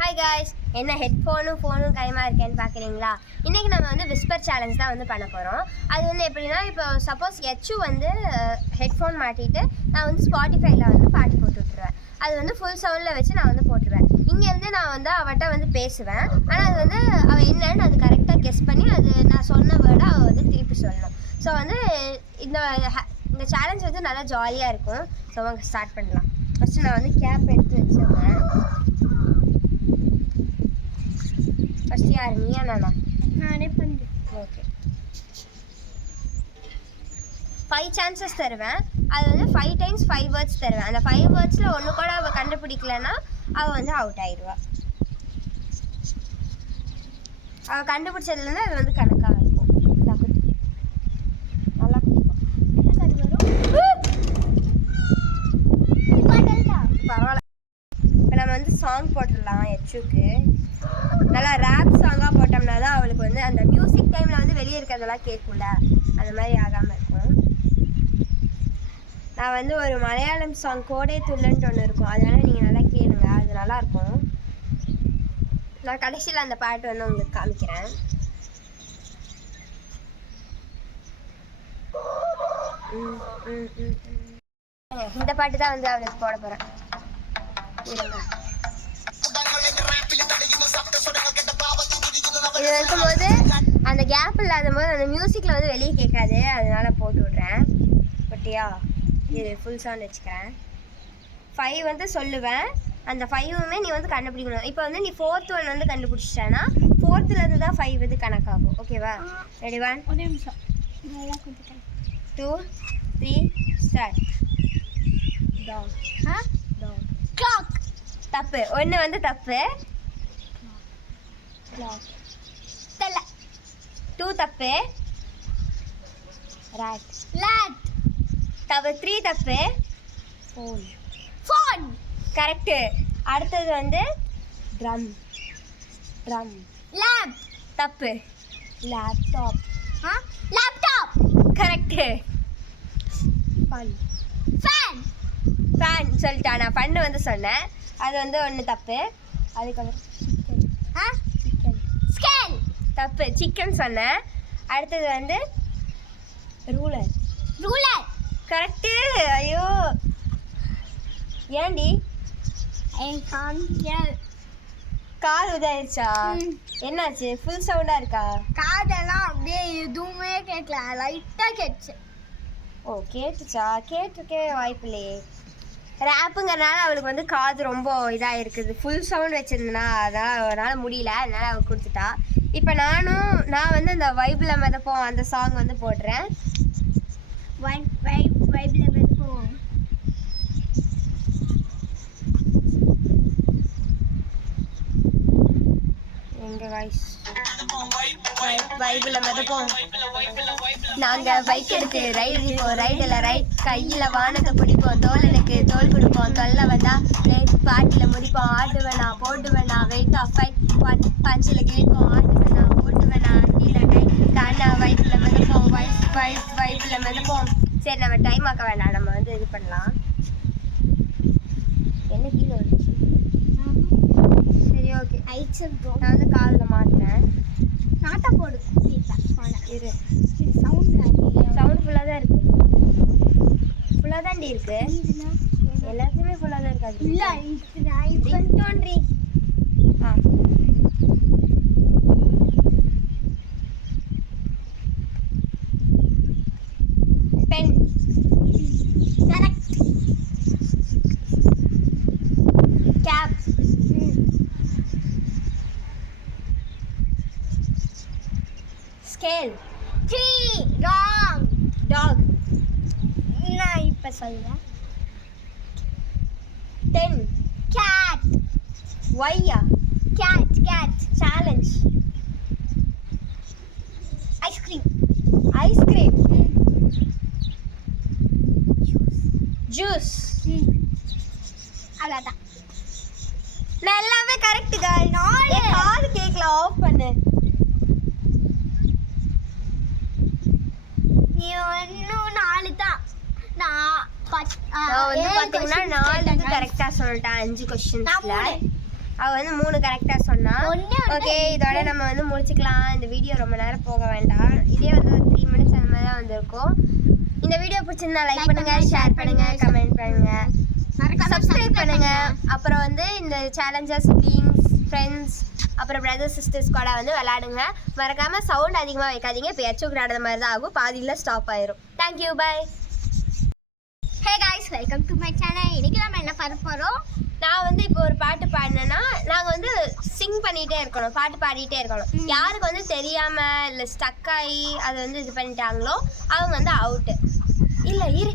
Hi guys, என்ன ஃபோனும் கைமா இருக்கேன்னு பார்க்குறீங்களா? இன்றைக்கி நம்ம வந்து விஸ்பர் சேலஞ்ச் தான் வந்து பண்ண போகிறோம். அது வந்து எப்படின்னா, இப்போ சப்போஸ் எச்சு வந்து ஹெட்ஃபோன் மாட்டிட்டு நான் வந்து ஸ்பாட்டிஃபைல வந்து பாட்டு போட்டு விட்டுருவேன். அது வந்து ஃபுல் சவுண்டில் வச்சு நான் வந்து போட்டுருவேன். இங்கேருந்து நான் வந்து அவட்ட வந்து பேசுவேன். ஆனால் அது வந்து அவள் என்னன்னு அது கரெக்டாக கெஸ் பண்ணி அது நான் சொன்ன வேர்டை அவள் வந்து திருப்பி சொல்லணும். ஸோ வந்து இந்த சேலஞ்ச் வந்து நல்லா ஜாலியாக இருக்கும். ஸோ அவங்க ஸ்டார்ட் பண்ணலாம். ஃபஸ்ட்டு நான் வந்து கேப் எடுத்து வச்சிருந்தேன். ஃபஸ்ட்டு யார், நீயா நானா? நானே பண்ணுறேன். ஓகே, 5 சான்சஸ் தருவேன். அது வந்து 5 டைம்ஸ் 5 வேர்ட்ஸ் தருவேன். அந்த 5 வேர்ட்ஸில் ஒன்று கூட அவள் கண்டுபிடிக்கலன்னா அவள் வந்து அவுட் ஆயிடுவா. அவள் கண்டுபிடிச்சதுலேருந்து அது வந்து கணக்காக இருக்கும். நல்லா குடிப்போம். பரவாயில்ல. இப்போ நம்ம வந்து சாங் போட்டுடலாம். எச்சுக்கு நல்லா ரேப் சாங்காக போட்டோம்னா தான் அவளுக்கு வந்து அந்த மியூசிக் டைமில் வந்து வெளியே இருக்கிறதெல்லாம் கேட்கும்ல, அந்த மாதிரி ஆகாமல் இருக்கும். நான் வந்து ஒரு மலையாளம் சாங் கோடை துள்ளன்ட்டு ஒன்று இருக்கும், அதனால் நீங்கள் நல்லா கேளுங்க, அது நல்லாயிருக்கும். நான் கடைசியில் அந்த பாட்டு வந்து உங்களுக்கு காமிக்கிறேன். இந்த பாட்டு தான் வந்து அவளுக்கு போட போகிறேன். இது இருக்கும்போது அந்த கேப் இல்லாத போது அந்த மியூசிக்கில் வந்து வெளியே கேட்காது, அதனால போட்டு விட்றேன். பட்டியா இது ஃபுல் சவுண்ட் வச்சுக்கிறேன். 5 வந்து சொல்லுவேன். அந்த 5மே நீ வந்து கண்டுபிடிக்கணும். இப்போ வந்து நீ 4th ஒன் வந்து கண்டுபிடிச்சிட்டேன்னா 4th தான் 5 இது கணக்காகும். ஓகேவா? ரெடி? 1 2 3 ஸ்டார்ட். கிளாக். தப்பு. 1 வந்து தப்பு. 2 தப்பு. லேட். தப்பு. 3 தப்பு. ஃபோன். கரெக்டு. அடுத்தது வந்து ட்ரம். லேப். தப்பு. Laptop. Laptop. Correct. Fan. Fan சொல்லிட்டா. நான் ஃபன்னு வந்து சொன்னேன், அது வந்து 1 தப்பு. அதுக்கப்புறம் ஸ்கேல். தப்பு. சிக்கன் சொன்னேன். அடுத்தது வந்து ரூலர். கரெக்டு. ஐயோ ஏண்டி காது இதாயிருச்சா? என்னாச்சு? ஃபுல் சவுண்டா இருக்கா? காதெல்லாம் அப்படியே எதுவுமே கேட்கல, லைட்டா கேட்டுச்சு. ஓ, கேட்டுச்சா? கேட்டுருக்கே வாய்ப்பு இல்லையே. ரேப்புங்கிறனால அவளுக்கு வந்து காது ரொம்ப இதாக இருக்குது. ஃபுல் சவுண்ட் வச்சுருந்தேன்னா அதனால் அவனால் முடியல, அதனால் அவள் கொடுத்துட்டா. இப்போ நான் வந்து இந்த வைப்பில் மிதப்போம் அந்த சாங் வந்து போடுறேன். வைப்பில் மிதப்போம். எங்க வாய்ஸ் வைப்பில் மிதப்போம். நாங்கள் பைக் எடுத்து ரைடில் ரைட் கையில் வானத்தை பிடிப்போம், தோழனுக்கு தோல் கொடுப்போம், தொல்லை வந்தா ரைட் பாட்டில் முடிப்போம், ஆடுவேனா போடுவேனா வெயிட் ஆஃப் ஃபைட் பஞ்சில் கேட்போம், ஆடுவேனா போடுவேனா கீழே டைட் தாண்டா வைப்பில் மிதப்போம். வைப்பில் மிதப்போம். சரி, நம்ம டைம் ஆக்க வேண்டாம், நம்ம வந்து இது பண்ணலாம். என்ன கீழே வந்துச்சு? சரி, ஓகே. நான் வந்து காதில் மாற்றுறேன். நாட்டா போடு. இரு, சவுண்ட் ஃபுல்லாக தான் இருக்கு. ஃபுல்லாக தாண்டி இருக்கு. எல்லாத்துக்குமே ஃபுல்லாக தான் இருக்காது. இல்லை தோன்றி pen. Correct. Cap. Scale. 3 wrong. Dog. நான் இப்போ சொல்றேன். 10 கேட். ஒய்யா? கேட். சேலஞ்ச். ஐஸ்கிரீம். ஜூஸ். அவ்வளோதான். நான் எல்லாமே கரெக்ட் கால். காது கேட்கல, ஆஃப் பண்ணு. நீ இன்னும் 4 தான். நான் வந்து பார்த்தீங்கன்னா 4 கரெக்டாக சொல்லிட்டேன் 5 கொஸ்டின்ஸில். அவள் வந்து 3 கரெக்டாக சொன்னான். ஒண்ணே ஓகே, இதோட நம்ம வந்து முடிச்சுக்கலாம். இந்த வீடியோ ரொம்ப நேரம் போக வேண்டாம். இதே வந்து ஒரு 3 மினிட்ஸ் அந்த மாதிரி தான் வந்திருக்கும். இந்த வீடியோ பிடிச்சிருந்தா லைக் பண்ணுங்க, ஷேர் பண்ணுங்க, கமெண்ட் பண்ணுங்க, சப்ஸ்கிரைப் பண்ணுங்க. அப்புறம் வந்து இந்த சேலஞ்சஸ் சிப்ளிங்ஸ் ஃப்ரெண்ட்ஸ் அப்புறம் பிரதர்ஸ் சிஸ்டர்ஸ் கூட வந்து விளையாடுங்க. மறக்காமல் சவுண்ட் அதிகமாக வைக்காதீங்க. இப்போ எச்சு விளையாடுற மாதிரி தான் ஆகும், பாதியில் ஸ்டாப் ஆயிரும். Thank you, bye. Hey guys, welcome to my channel. இன்னைக்கு நம்ம என்ன பண்ண போகிறோம்? நான் வந்து இப்போ ஒரு பாட்டு பாடினேன்னா நாங்கள் வந்து சிங் பண்ணிகிட்டே இருக்கணும், பாட்டு பாடிட்டே இருக்கணும். யாருக்கு வந்து தெரியாமல் இல்லை ஸ்டக் ஆகி அதை வந்து இது பண்ணிட்டாங்களோ அவங்க வந்து அவுட்டு. இல்லை இரு